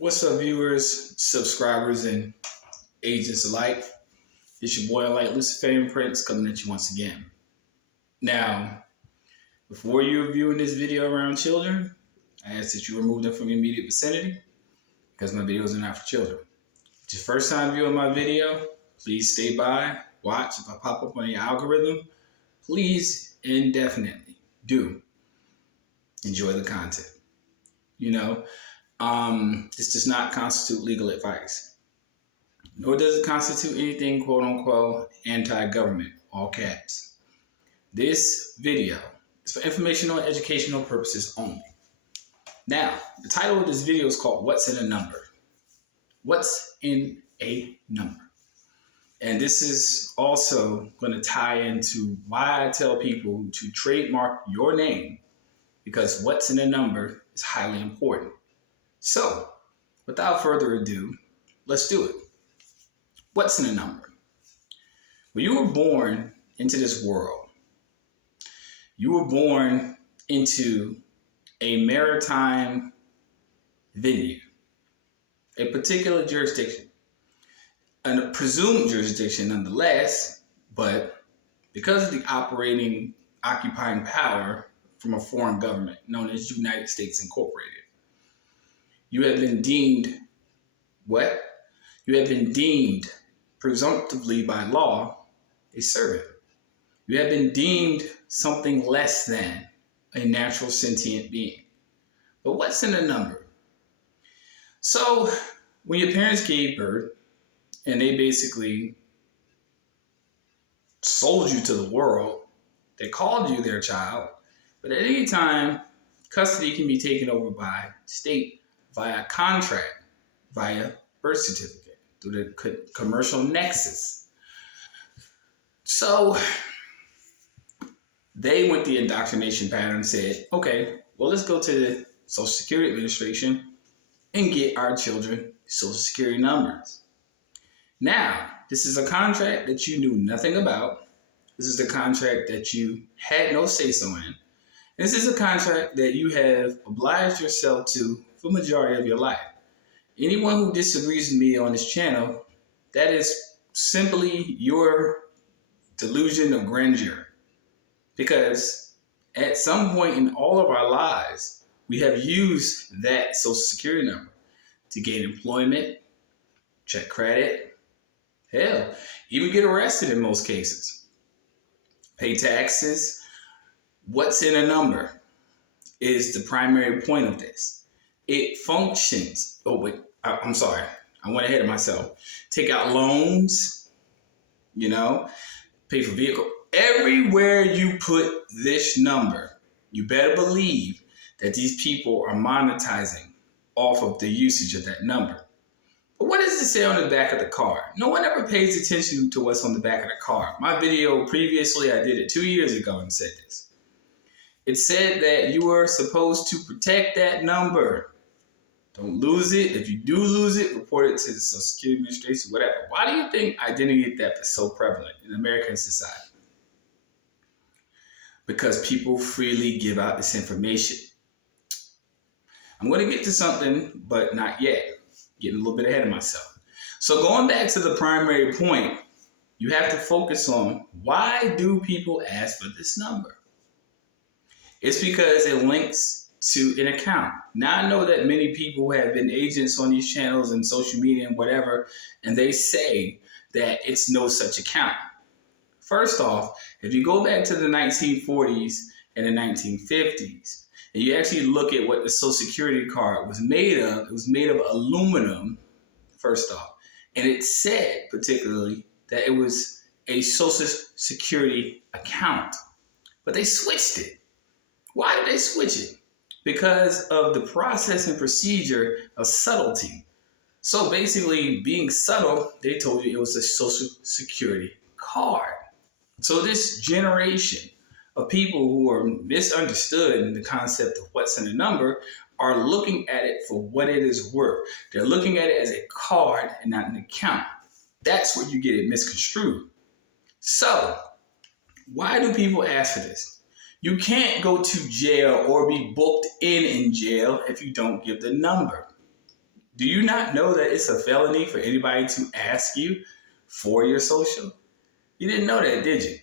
What's up, viewers, subscribers, and agents alike? It's your boy, Luciferian Prince, coming at you once again. Now, before you're viewing this video around children, I ask that you remove them from your immediate vicinity because my videos are not for children. If it's your first time viewing my video, please stay by, watch. If I pop up on your algorithm, please indefinitely do enjoy the content. This does not constitute legal advice, nor does it constitute anything quote unquote anti-government, all caps. This video is for informational and educational purposes only. Now, the title of this video is called What's in a Number? What's in a number? And this is also going to tie into why I tell people to trademark your name, because what's in a number is highly important. So, without further ado, let's do it. What's in a number? When you were born into this world, you were born into a maritime venue, a particular jurisdiction, and a presumed jurisdiction nonetheless, but because of the occupying power from a foreign government known as United States Incorporated, you have been deemed what? You have been deemed presumptively by law a servant. You have been deemed something less than a natural sentient being. But what's in a number? So when your parents gave birth and they basically sold you to the world, they called you their child, but at any time, custody can be taken over by state via contract, via birth certificate, through the commercial nexus. So they went the indoctrination pattern and said, okay, well, let's go to the Social Security Administration and get our children Social Security numbers. Now, this is a contract that you knew nothing about. This is the contract that you had no say-so in. This is a contract that you have obliged yourself to for the majority of your life. Anyone who disagrees with me on this channel, that is simply your delusion of grandeur. Because at some point in all of our lives, we have used that Social Security number to gain employment, check credit, hell, even get arrested in most cases, pay taxes. What's in a number is the primary point of this. It functions. Oh, wait, I'm sorry. I went ahead of myself. Take out loans, pay for vehicle. Everywhere you put this number, you better believe that these people are monetizing off of the usage of that number. But what does it say on the back of the card? No one ever pays attention to what's on the back of the card. My video previously, I did it 2 years ago and said this. It said that you are supposed to protect that number. Don't lose it. If you do lose it, report it to the Social Security Administration, whatever. Why do you think identity theft is so prevalent in American society? Because people freely give out this information. I'm going to get to something, but not yet. Getting a little bit ahead of myself. So going back to the primary point, you have to focus on, why do people ask for this number? It's because it links to an account. Now, I know that many people have been agents on these channels and social media and whatever, and they say that it's no such account. First off, if you go back to the 1940s and the 1950s, and you actually look at what the Social Security card was made of, it was made of aluminum, first off, and it said particularly that it was a Social Security account, but they switched it. Why did they switch it? Because of the process and procedure of subtlety. So basically, being subtle, they told you it was a Social Security card. So this generation of people who are misunderstood in the concept of what's in a number are looking at it for what it is worth. They're looking at it as a card and not an account. That's where you get it misconstrued. So why do people ask for this? You can't go to jail or be booked in jail if you don't give the number. Do you not know that it's a felony for anybody to ask you for your social? You didn't know that, did you?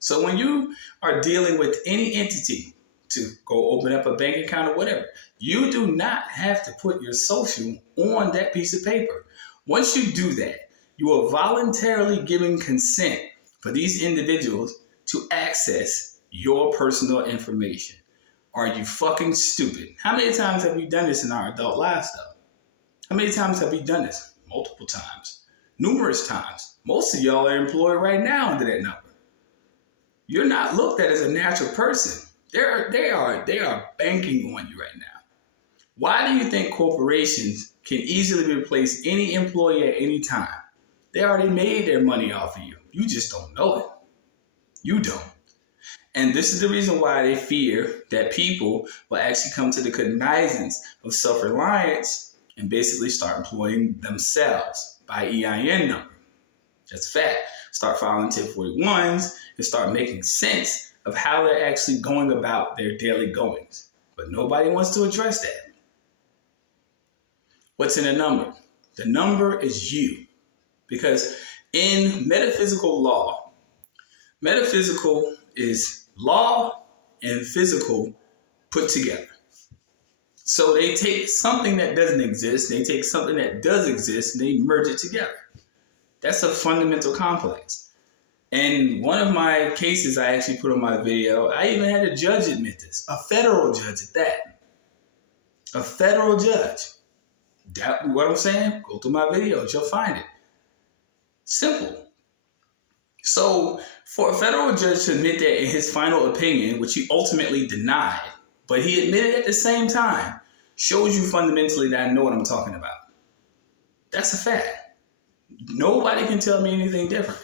So when you are dealing with any entity to go open up a bank account or whatever, you do not have to put your social on that piece of paper. Once you do that, you are voluntarily giving consent for these individuals to access your personal information. Are you fucking stupid? How many times have we done this in our adult lives, though? How many times have we done this? Multiple times. Numerous times. Most of y'all are employed right now under that number. You're not looked at as a natural person. They are banking on you right now. Why do you think corporations can easily replace any employee at any time? They already made their money off of you. You just don't know it. You don't. And this is the reason why they fear that people will actually come to the cognizance of self-reliance and basically start employing themselves by EIN number. That's a fact. Start filing 1041s and start making sense of how they're actually going about their daily goings. But nobody wants to address that. What's in a number? The number is you. Because in metaphysical law, metaphysical is law and physical put together. So they take something that doesn't exist, they take something that does exist, and they merge it together. That's a fundamental complex. And one of my cases I actually put on my video, I even had a judge admit this. A federal judge at that. A federal judge. Doubt what I'm saying? Go through my videos, you'll find it. Simple. So for a federal judge to admit that in his final opinion, which he ultimately denied, but he admitted at the same time, shows you fundamentally that I know what I'm talking about. That's a fact. Nobody can tell me anything different.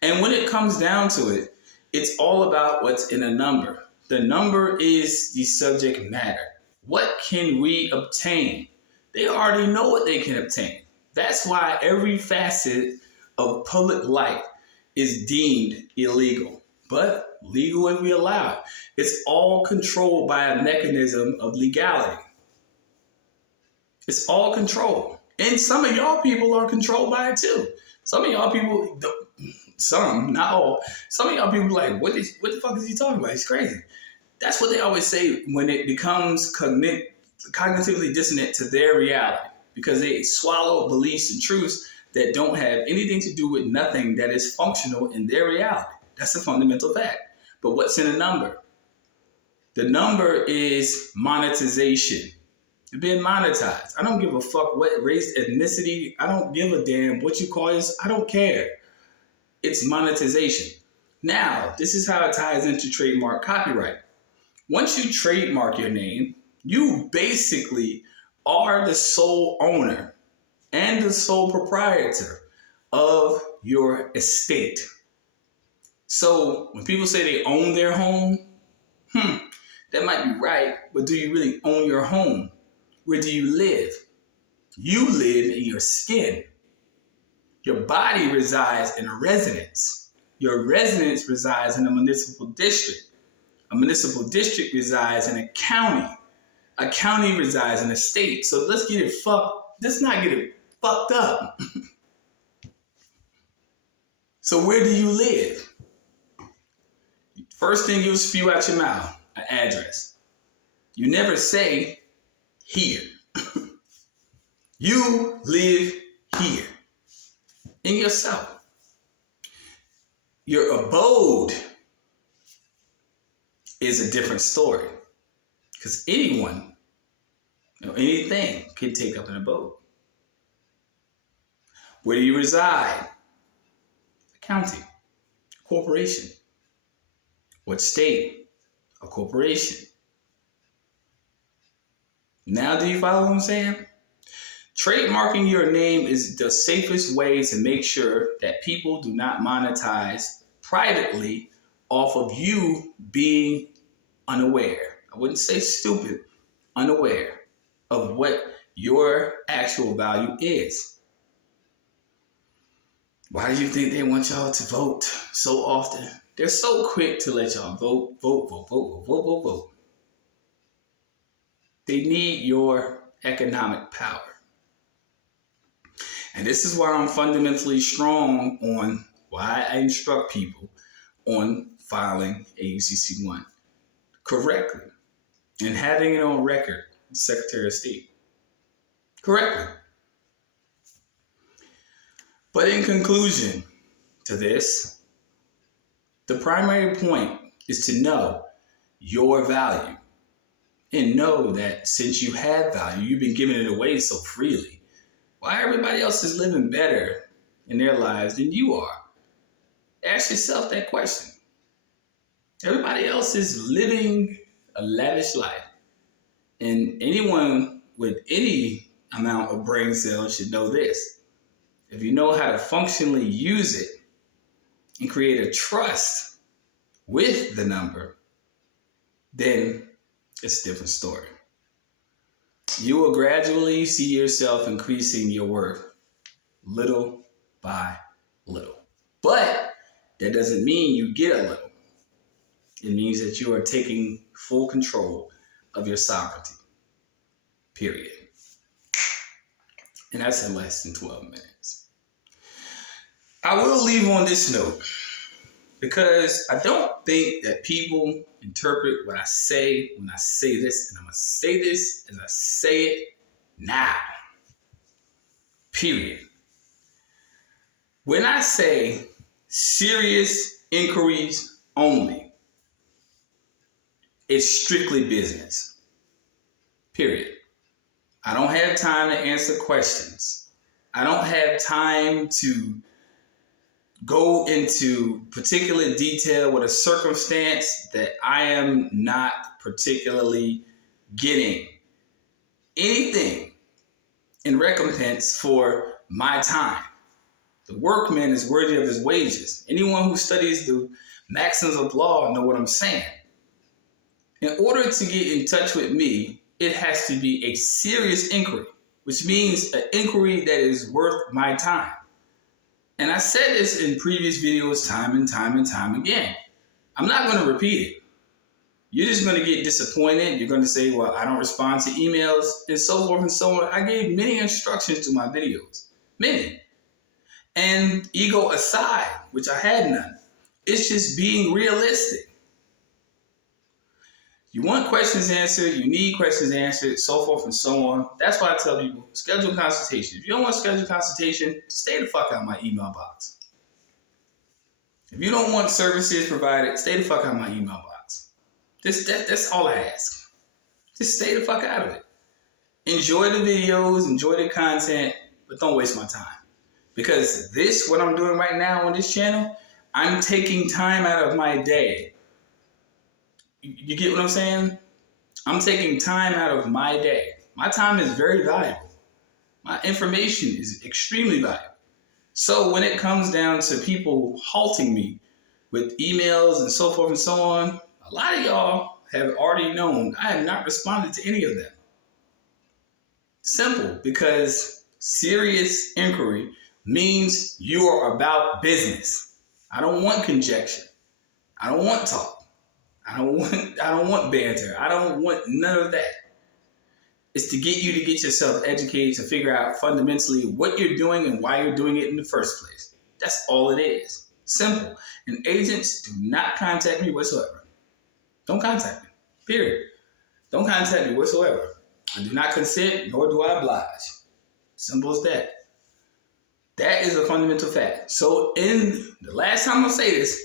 And when it comes down to it, it's all about what's in a number. The number is the subject matter. What can we obtain? They already know what they can obtain. That's why every facet of public life is deemed illegal, but legal if we allow it. It's all controlled by a mechanism of legality. It's all controlled. And some of y'all people are controlled by it too. Some of y'all people, some, not all, some of y'all people like, what the fuck is he talking about? He's crazy. That's what they always say when it becomes cognitively dissonant to their reality, because they swallow beliefs and truths that don't have anything to do with nothing that is functional in their reality. That's a fundamental fact. But what's in a number? The number is monetization. You're being monetized. I don't give a fuck what race, ethnicity. I don't give a damn what you call this. I don't care. It's monetization. Now, this is how it ties into trademark copyright. Once you trademark your name, you basically are the sole owner and the sole proprietor of your estate. So when people say they own their home, that might be right, but do you really own your home? Where do you live? You live in your skin. Your body resides in a residence. Your residence resides in a municipal district. A municipal district resides in a county. A county resides in a state. So let's not get it fucked up. So where do you live? First thing you spew out your mouth, an address. You never say here. You live here in yourself. Your abode is a different story, because anyone, anything can take up an abode. Where do you reside? A county, a corporation. What state? A corporation. Now, do you follow what I'm saying? Trademarking your name is the safest way to make sure that people do not monetize privately off of you being unaware. I wouldn't say stupid, unaware of what your actual value is. Why do you think they want y'all to vote so often? They're so quick to let y'all vote. They need your economic power. And this is why I'm fundamentally strong on why I instruct people on filing a UCC-1 correctly and having it on record, the Secretary of State, correctly. But in conclusion to this, the primary point is to know your value and know that since you have value, you've been giving it away so freely. Why everybody else is living better in their lives than you are? Ask yourself that question. Everybody else is living a lavish life. And anyone with any amount of brain cells should know this. If you know how to functionally use it and create a trust with the number, then it's a different story. You will gradually see yourself increasing your worth little by little. But that doesn't mean you get a little. It means that you are taking full control of your sovereignty. Period. And that's in less than 12 minutes. I will leave on this note because I don't think that people interpret what I say when I say this, and I'm going to say this as I say it now. Period. When I say serious inquiries only, it's strictly business. Period. I don't have time to answer questions. I don't have time to go into particular detail with a circumstance that I am not particularly getting anything in recompense for my time. The workman is worthy of his wages. Anyone who studies the maxims of law know what I'm saying. In order to get in touch with me, it has to be a serious inquiry, which means an inquiry that is worth my time. And I said this in previous videos time and time again. I'm not going to repeat it. You're just going to get disappointed. You're going to say, well, I don't respond to emails and so forth and so on. I gave many instructions to my videos. Many. And ego aside, which I had none. It's just being realistic. You want questions answered, you need questions answered, so forth and so on. That's why I tell people, schedule a consultation. If you don't want to schedule a consultation, stay the fuck out of my email box. If you don't want services provided, stay the fuck out of my email box. That's all I ask. Just stay the fuck out of it. Enjoy the videos, enjoy the content, but don't waste my time. Because what I'm doing right now on this channel, I'm taking time out of my day. You get what I'm saying? I'm taking time out of my day. My time is very valuable. My information is extremely valuable. So when it comes down to people halting me with emails and so forth and so on, a lot of y'all have already known I have not responded to any of them. Simple, because serious inquiry means you are about business. I don't want conjecture. I don't want talk. I don't want banter. I don't want none of that. It's to get you to get yourself educated, to figure out fundamentally what you're doing and why you're doing it in the first place. That's all it is. Simple. And agents, do not contact me whatsoever. Don't contact me. Period. Don't contact me whatsoever. I do not consent, nor do I oblige. Simple as that. That is a fundamental fact. So in the last time I'll say this,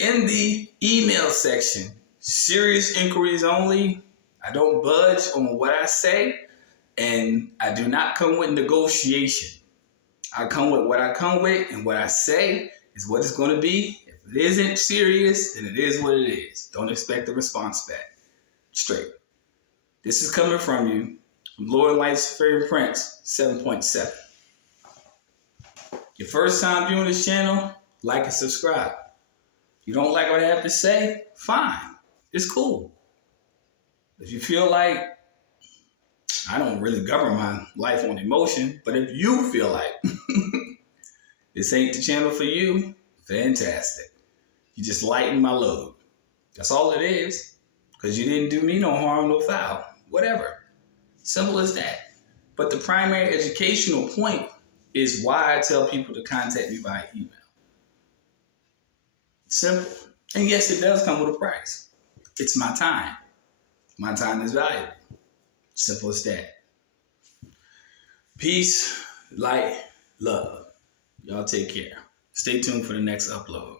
in the email section, serious inquiries only. I don't budge on what I say, and I do not come with negotiation. I come with what I come with, and what I say is what it's going to be. If it isn't serious, then it is what it is. Don't expect a response back. Straight. This is coming from you, from Lord Luciferian Prince 7.7. Your first time viewing this channel, like and subscribe. You don't like what I have to say? Fine. It's cool. If you feel like I don't really govern my life on emotion, but if you feel like this ain't the channel for you, fantastic. You just lighten my load. That's all it is. Because you didn't do me no harm, no foul. Whatever. Simple as that. But the primary educational point is why I tell people to contact me via email. Simple. And yes, it does come with a price. It's my time. My time is valuable. Simple as that. Peace, light, love. Y'all take care. Stay tuned for the next upload.